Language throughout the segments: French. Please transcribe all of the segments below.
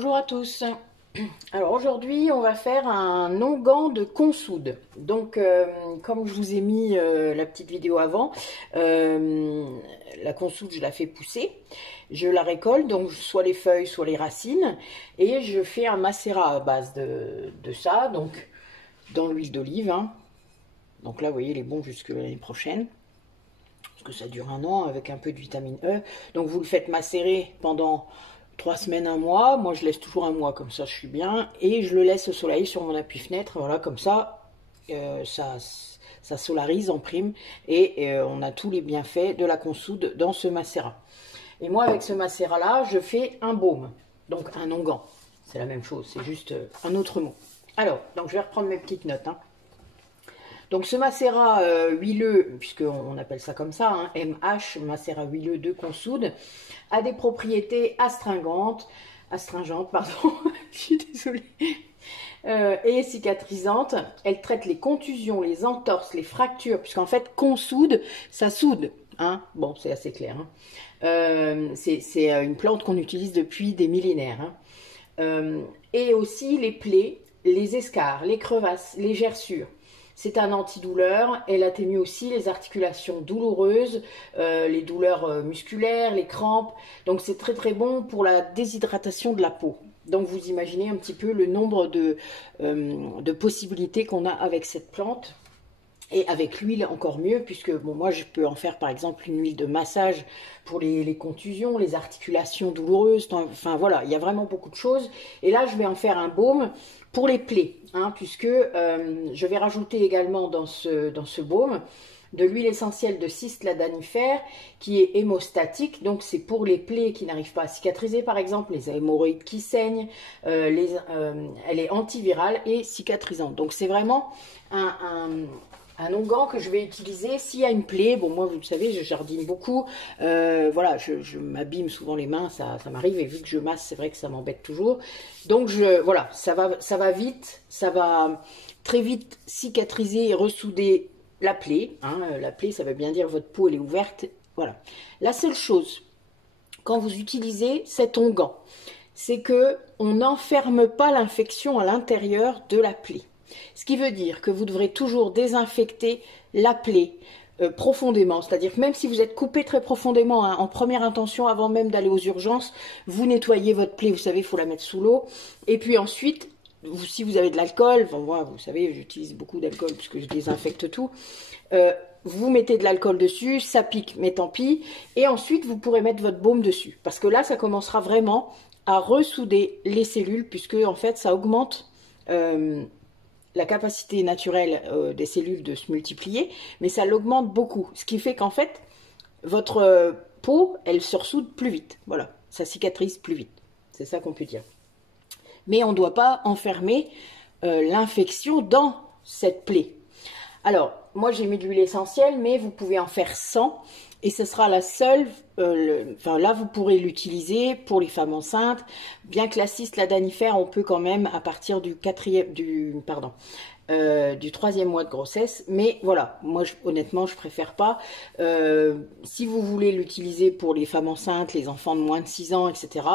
Bonjour à tous. Alors aujourd'hui on va faire un onguent de consoude. Donc comme je vous ai mis la petite vidéo avant, la consoude je la fais pousser, je la récolte, donc soit les feuilles soit les racines, et je fais un macérat à base de ça, donc dans l'huile d'olive. Donc là vous voyez, il est bon jusque l'année prochaine, parce que ça dure un an avec un peu de vitamine E. Donc vous le faites macérer pendant 3 semaines, un mois. Moi je laisse toujours un mois, comme ça je suis bien, et je le laisse au soleil sur mon appui-fenêtre, voilà, comme ça ça solarise en prime, et on a tous les bienfaits de la consoude dans ce macérat. Et moi avec ce macérat là je fais un baume, donc un onguent, c'est la même chose, c'est juste un autre mot. Alors donc je vais reprendre mes petites notes. Donc ce macérat huileux, puisqu'on appelle ça comme ça, MH, macérat huileux de consoude, a des propriétés astringentes, pardon, je suis désolée, et cicatrisantes. Elle traite les contusions, les entorses, les fractures, puisqu'en fait consoude, ça soude, bon c'est assez clair. C'est une plante qu'on utilise depuis des millénaires. Et aussi les plaies, les escarres, les crevasses, les gerçures. C'est un antidouleur, elle atténue aussi les articulations douloureuses, les douleurs musculaires, les crampes. Donc c'est très très bon pour la déshydratation de la peau. Donc vous imaginez un petit peu le nombre de possibilités qu'on a avec cette plante. Et avec l'huile encore mieux, puisque bon, moi je peux en faire par exemple une huile de massage pour les contusions, les articulations douloureuses, enfin voilà, il y a vraiment beaucoup de choses. Et là je vais en faire un baume pour les plaies, puisque je vais rajouter également dans ce baume de l'huile essentielle de cisladanifère qui est hémostatique, donc c'est pour les plaies qui n'arrivent pas à cicatriser, par exemple les hémorroïdes qui saignent, elle est antivirale et cicatrisante. Donc c'est vraiment un onguent que je vais utiliser s'il y a une plaie. Bon, moi, vous le savez, je jardine beaucoup. Voilà, je m'abîme souvent les mains, ça m'arrive. Et vu que je masse, c'est vrai que ça m'embête toujours. Donc, voilà, ça va vite. Ça va très vite cicatriser et ressouder la plaie. La plaie, ça veut bien dire votre peau, elle est ouverte. Voilà. La seule chose, quand vous utilisez cet onguent, c'est qu'on n'enferme pas l'infection à l'intérieur de la plaie. Ce qui veut dire que vous devrez toujours désinfecter la plaie profondément. C'est-à-dire que même si vous êtes coupé très profondément en première intention, avant même d'aller aux urgences, vous nettoyez votre plaie, vous savez, il faut la mettre sous l'eau. Et puis ensuite, si vous avez de l'alcool, enfin, moi, vous savez, j'utilise beaucoup d'alcool puisque je désinfecte tout, vous mettez de l'alcool dessus, ça pique, mais tant pis. Et ensuite, vous pourrez mettre votre baume dessus. Parce que là, ça commencera vraiment à ressouder les cellules, puisque en fait, ça augmente la capacité naturelle des cellules de se multiplier, mais ça l'augmente beaucoup. Ce qui fait qu'en fait, votre peau, elle se ressoude plus vite. Voilà, ça cicatrise plus vite. C'est ça qu'on peut dire. Mais on ne doit pas enfermer l'infection dans cette plaie. Alors, moi j'ai mis de l'huile essentielle, mais vous pouvez en faire 100. Et ce sera la seule, là vous pourrez l'utiliser pour les femmes enceintes. Bien que la cisladanifère, on peut quand même à partir du 3e mois de grossesse. Mais voilà, moi honnêtement je préfère pas. Si vous voulez l'utiliser pour les femmes enceintes, les enfants de moins de 6 ans, etc.,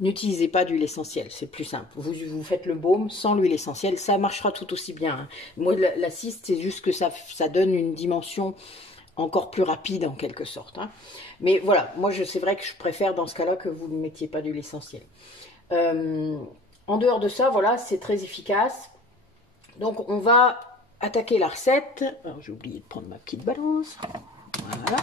n'utilisez pas d'huile essentielle, c'est plus simple. Vous faites le baume sans l'huile essentielle, ça marchera tout aussi bien. Moi la ciste, c'est juste que ça donne une dimension encore plus rapide en quelque sorte. Mais voilà, moi c'est vrai que je préfère dans ce cas-là que vous ne mettiez pas d'huile essentielle. En dehors de ça, voilà, c'est très efficace. Donc on va attaquer la recette. Alors j'ai oublié de prendre ma petite balance. Voilà.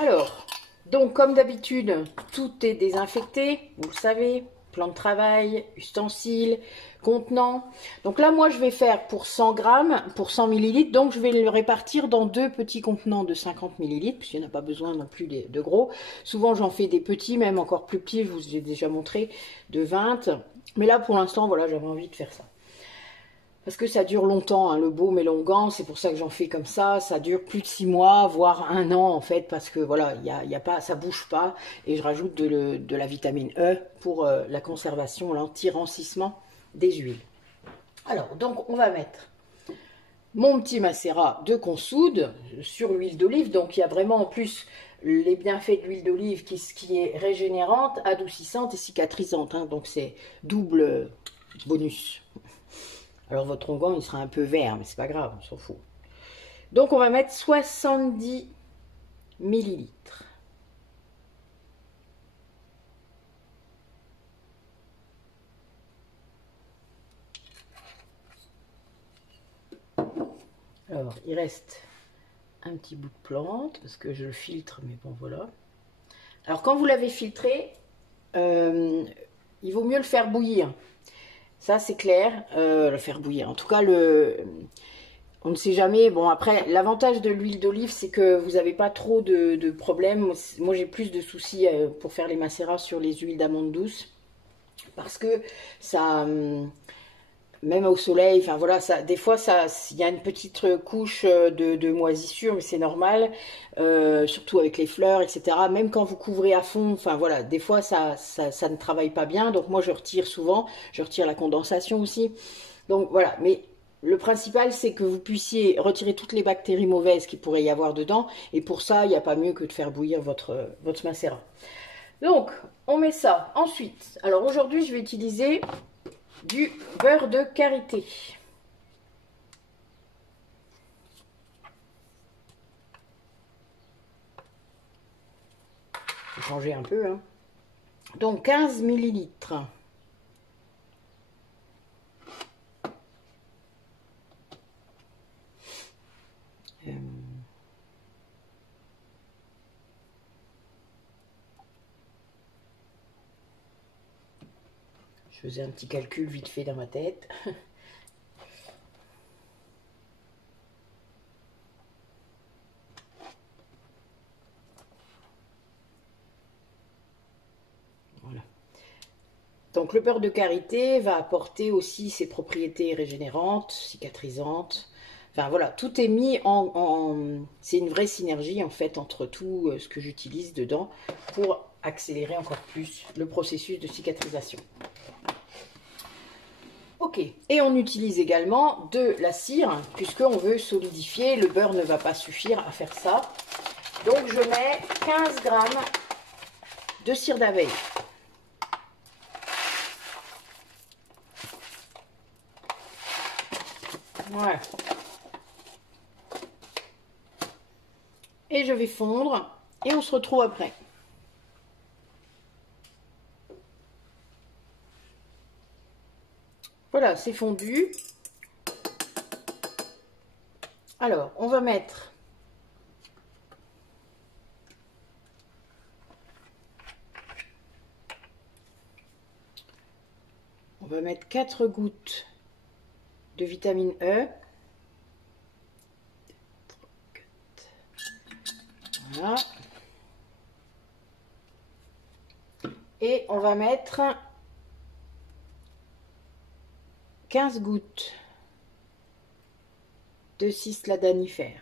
Alors, donc comme d'habitude, tout est désinfecté, vous le savez. Plan de travail, ustensiles, contenants. Donc là, moi, je vais faire pour 100 grammes, pour 100 millilitres. Donc, je vais le répartir dans 2 petits contenants de 50 millilitres, puisqu'il n'y en a pas besoin non plus de gros. Souvent, j'en fais des petits, même encore plus petits, je vous ai déjà montré, de 20. Mais là, pour l'instant, voilà, j'avais envie de faire ça. Parce que ça dure longtemps, le baume et l'onguent, c'est pour ça que j'en fais comme ça. Ça dure plus de 6 mois, voire 1 an en fait, parce que voilà, ça bouge pas. Et je rajoute de la vitamine E pour la conservation, l'anti-rancissement des huiles. Alors, donc on va mettre mon petit macérat de consoude sur l'huile d'olive. Donc il y a vraiment en plus les bienfaits de l'huile d'olive qui est régénérante, adoucissante et cicatrisante. Hein, donc c'est double bonus. Alors votre onguent, il sera un peu vert, mais c'est pas grave, on s'en fout. Donc on va mettre 70 millilitres. Alors, il reste un petit bout de plante, parce que je le filtre, mais bon, voilà. Alors, quand vous l'avez filtré, il vaut mieux le faire bouillir. Ça, c'est clair, le faire bouillir. En tout cas, on ne sait jamais. Bon, après, l'avantage de l'huile d'olive, c'est que vous n'avez pas trop de problèmes. Moi, j'ai plus de soucis pour faire les macérats sur les huiles d'amandes douces, parce que ça... même au soleil, enfin voilà, ça, des fois, il y a une petite couche de moisissure, mais c'est normal, surtout avec les fleurs, etc. Même quand vous couvrez à fond, enfin voilà, des fois, ça ne travaille pas bien. Donc moi, je retire souvent, je retire la condensation aussi. Donc voilà, mais le principal, c'est que vous puissiez retirer toutes les bactéries mauvaises qu'il pourrait y avoir dedans. Et pour ça, il n'y a pas mieux que de faire bouillir votre macérat. Donc, on met ça. Ensuite, alors aujourd'hui, je vais utiliser du beurre de karité. Je vais changer un peu. Hein. Donc 15 millilitres. Je faisais un petit calcul vite fait dans ma tête. Voilà. Donc le beurre de karité va apporter aussi ses propriétés régénérantes, cicatrisantes. Enfin voilà, tout est mis c'est une vraie synergie en fait entre tout ce que j'utilise dedans pour accélérer encore plus le processus de cicatrisation. Ok, et on utilise également de la cire, puisqu'on veut solidifier, le beurre ne va pas suffire à faire ça. Donc je mets 15 grammes de cire d'abeille. Voilà. Et je vais fondre, et on se retrouve après. Voilà, c'est fondu. Alors, on va mettre on va mettre 4 gouttes de vitamine E. Voilà. Et on va mettre 15 gouttes de cisladanifère.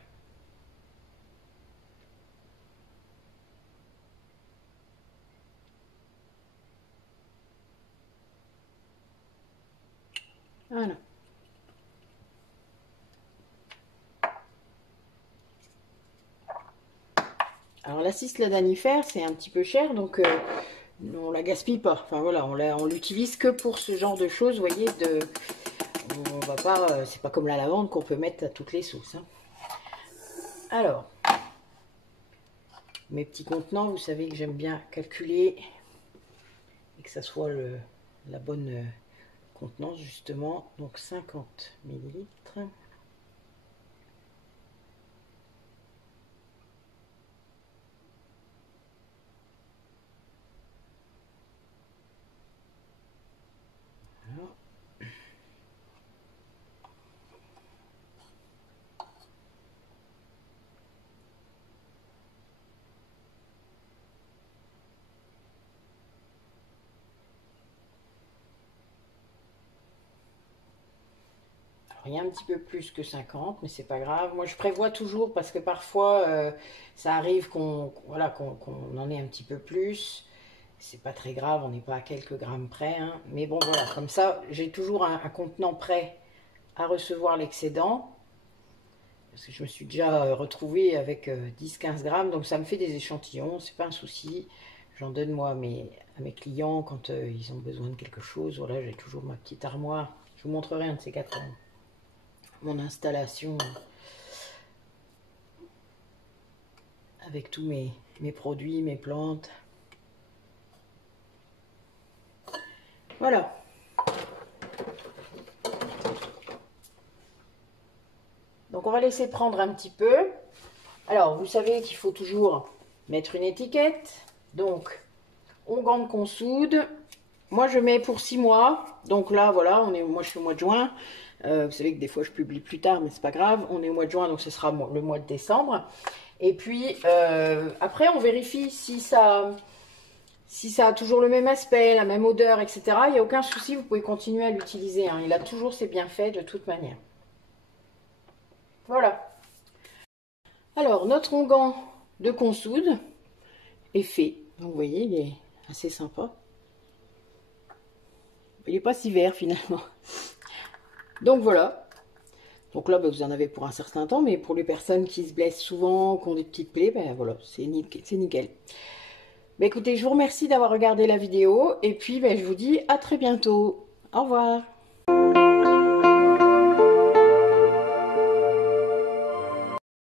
Voilà. Alors la cisladanifère, c'est un petit peu cher, donc on la gaspille pas. Enfin voilà, on l'utilise que pour ce genre de choses, vous voyez, on va pas, c'est pas comme la lavande qu'on peut mettre à toutes les sauces. Hein. Alors, mes petits contenants, vous savez que j'aime bien calculer et que ça soit la bonne contenance justement. Donc 50 millilitres. Voilà. Il y a un petit peu plus que 50, mais c'est pas grave. Moi, je prévois toujours parce que parfois, ça arrive qu'on en ait un petit peu plus. C'est pas très grave, on n'est pas à quelques grammes près. Hein. Mais bon, voilà, comme ça, j'ai toujours un contenant prêt à recevoir l'excédent. parce que je me suis déjà retrouvée avec 10-15 grammes, donc ça me fait des échantillons, c'est pas un souci. J'en donne moi à mes clients quand ils ont besoin de quelque chose. Voilà, j'ai toujours ma petite armoire. Je vous montrerai un de ces quatre, mon installation avec tous mes produits, mes plantes. Voilà. Donc on va laisser prendre un petit peu. Alors vous savez qu'il faut toujours mettre une étiquette. Donc onguent de consoude. Moi je mets pour 6 mois. Donc là voilà, moi je suis au mois de juin. Vous savez que des fois je publie plus tard, mais c'est pas grave. On est au mois de juin, donc ce sera le mois de décembre. Et puis après on vérifie si ça a toujours le même aspect, la même odeur, etc. Il n'y a aucun souci, vous pouvez continuer à l'utiliser. Hein. Il a toujours ses bienfaits de toute manière. Voilà. Alors, notre onguent de consoude est fait. Donc, vous voyez, il est assez sympa. Il n'est pas si vert finalement. Donc, voilà. Donc là, vous en avez pour un certain temps, mais pour les personnes qui se blessent souvent, qui ont des petites plaies, ben voilà, c'est nickel. Ben, écoutez, je vous remercie d'avoir regardé la vidéo, et puis ben, je vous dis à très bientôt. Au revoir.